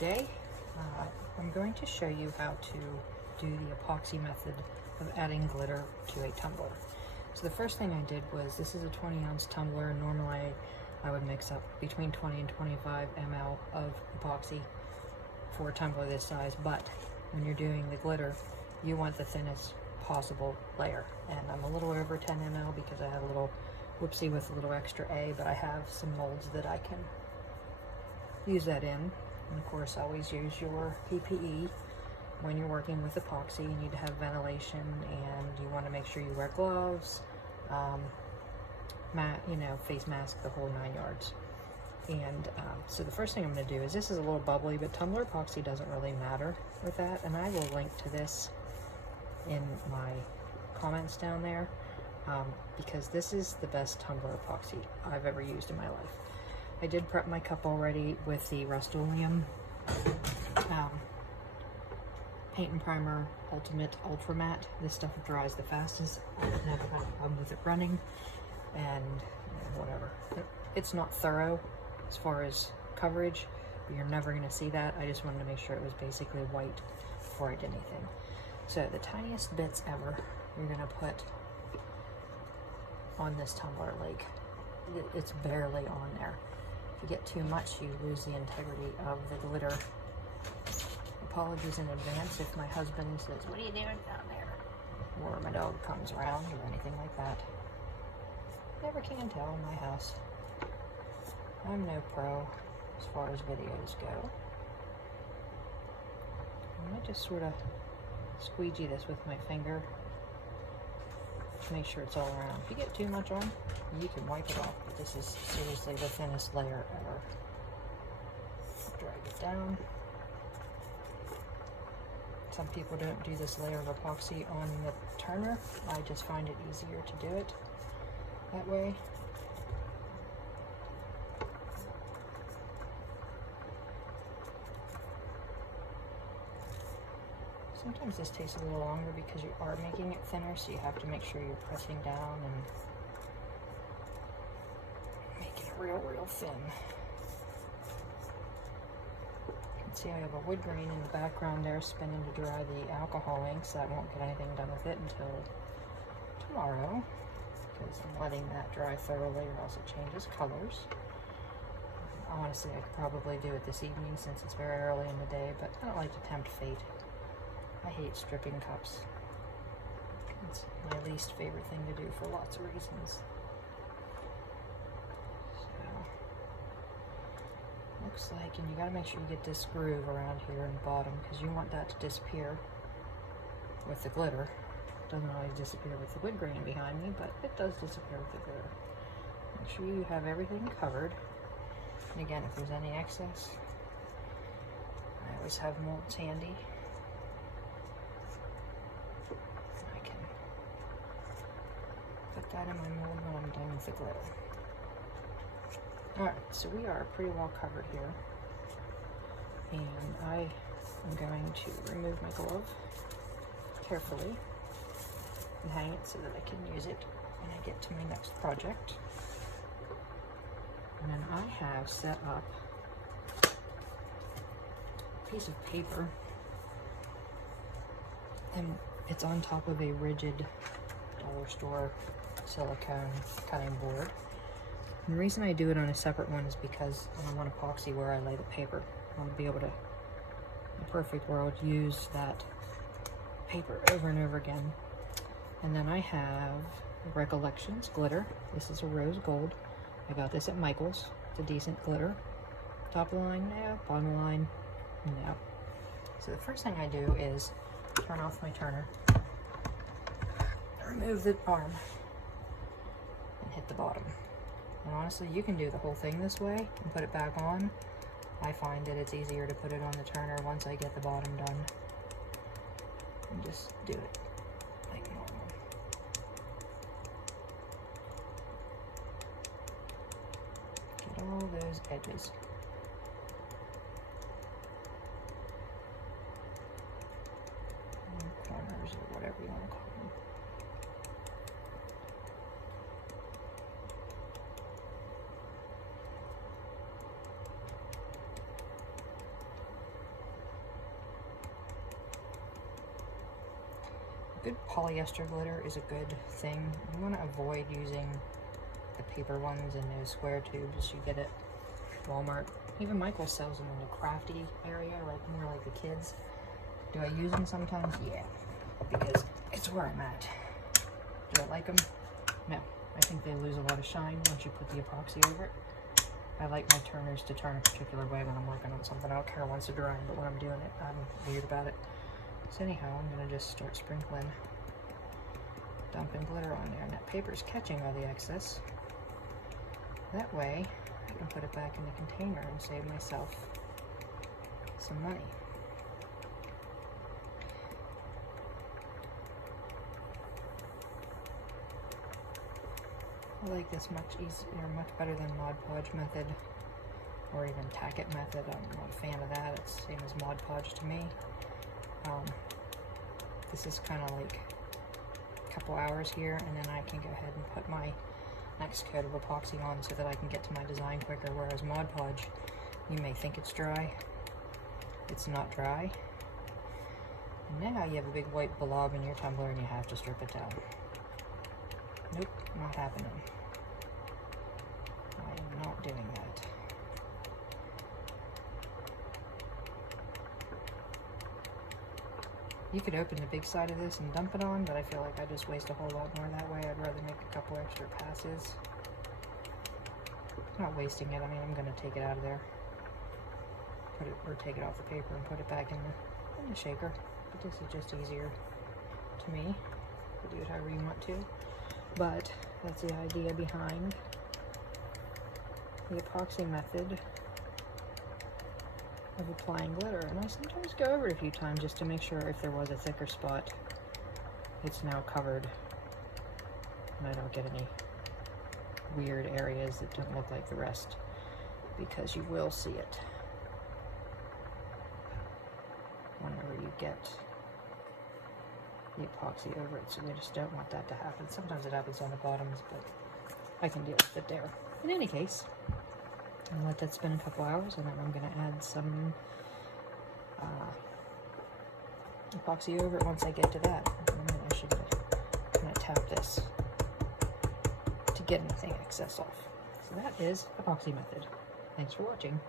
Today I'm going to show you how to do the epoxy method of adding glitter to a tumbler. So the first thing I did was, this is a 20-ounce tumbler. Normally I would mix up between 20 and 25 ml of epoxy for a tumbler this size, but when you're doing the glitter, you want the thinnest possible layer. And I'm a little over 10 ml because I have a little whoopsie with a little extra A, but I have some molds that I can use that in. And of course, always use your PPE. When you're working with epoxy, you need to have ventilation, and you want to make sure you wear gloves, face mask, the whole 9 yards. And so the first thing I'm going to do is, this is a little bubbly, but tumbler epoxy doesn't really matter with that, and I will link to this in my comments down there, because this is the best tumbler epoxy I've ever used in my life. I did prep my cup already with the Rust-Oleum Paint and Primer Ultimate Ultra Matte. This stuff dries the fastest. I never had a problem with it running, and whatever. It's not thorough as far as coverage, but you're never going to see that. I just wanted to make sure it was basically white before I did anything. So the tiniest bits ever you're going to put on this tumbler, like it's barely on there. If you get too much, you lose the integrity of the glitter. Apologies in advance if my husband says, "What are you doing down there?" or my dog comes around or anything like that. Never can tell in my house. I'm no pro as far as videos go. I might just sort of squeegee this with my finger to make sure it's all around. If you get too much on, you can wipe it off, but this is seriously the thinnest layer ever. Drag it down. Some people don't do this layer of epoxy on the turner. I just find it easier to do it that way. Sometimes this takes a little longer because you are making it thinner, so you have to make sure you're pressing down and making it real thin. You can see I have a wood grain in the background there spinning to dry the alcohol inks. I won't get anything done with it until tomorrow, because I'm letting that dry thoroughly or else it changes colors. Honestly, I could probably do it this evening since it's very early in the day, but I don't like to tempt fate. I hate stripping cups. It's my least favorite thing to do for lots of reasons. So, looks like, and you gotta make sure you get this groove around here in the bottom, because you want that to disappear with the glitter. It doesn't always disappear with the wood grain behind me, but it does disappear with the glitter. Make sure you have everything covered. And again, if there's any excess, I always have molds handy. That in my mold when I'm done with the glitter. Alright, so we are pretty well covered here. And I am going to remove my glove carefully and hang it so that I can use it when I get to my next project. And then I have set up a piece of paper, and it's on top of a rigid dollar store silicone cutting board. And the reason I do it on a separate one is because I want epoxy where I lay the paper. I want to be able to, in a perfect world, use that paper over and over again. And then I have Recollections glitter. This is a rose gold. I got this at Michael's. It's a decent glitter. Top line, no. Bottom line, no. So the first thing I do is turn off my turner, remove the arm, and hit the bottom. And honestly, you can do the whole thing this way and put it back on. I find that it's easier to put it on the turner once I get the bottom done. And just do it like normal. Get all those edges. Corners or whatever you want to call them. good polyester glitter is a good thing. You want to avoid using the paper ones in those square tubes you get at Walmart. Even Michael sells them in the crafty area, like more like the kids. Do I use them sometimes? Yeah, because it's where I'm at. Do I like them? No. I think they lose a lot of shine once you put the epoxy over it. I like my turners to turn a particular way when I'm working on something. I don't care once they're drying, but when I'm doing it, I'm weird about it. So anyhow, I'm going to just start sprinkling, dumping glitter on there. And that paper's catching all the excess. That way, I can put it back in the container and save myself some money. I like this much easier, much better than Mod Podge method, or even Tack It method. I'm not a fan of that. It's the same as Mod Podge to me. This is kind of like a couple hours here, and then I can go ahead and put my next coat of epoxy on so that I can get to my design quicker. Whereas Mod Podge, you may think it's dry. It's not dry. And now you have a big white blob in your tumbler and you have to strip it down. Nope, not happening. I am not doing that. You could open the big side of this and dump it on, but I feel like I just waste a whole lot more that way. I'd rather make a couple extra passes. I'm not wasting it. I mean, I'm going to take it out of there. Put it, or take it off the paper and put it back in the shaker. But this is just easier to me. You do it however you want to. But that's the idea behind the epoxy method of applying glitter. And I sometimes go over it a few times just to make sure if there was a thicker spot, it's now covered and I don't get any weird areas that don't look like the rest, because you will see it whenever you get the epoxy over it, so we just don't want that to happen. Sometimes it happens on the bottoms, but I can deal with it there. In any case, I'll let that spin a couple hours, and then I'm going to add some epoxy over it once I get to that. And then I should kind of tap this to get anything excess off. So that is epoxy method. Thanks for watching.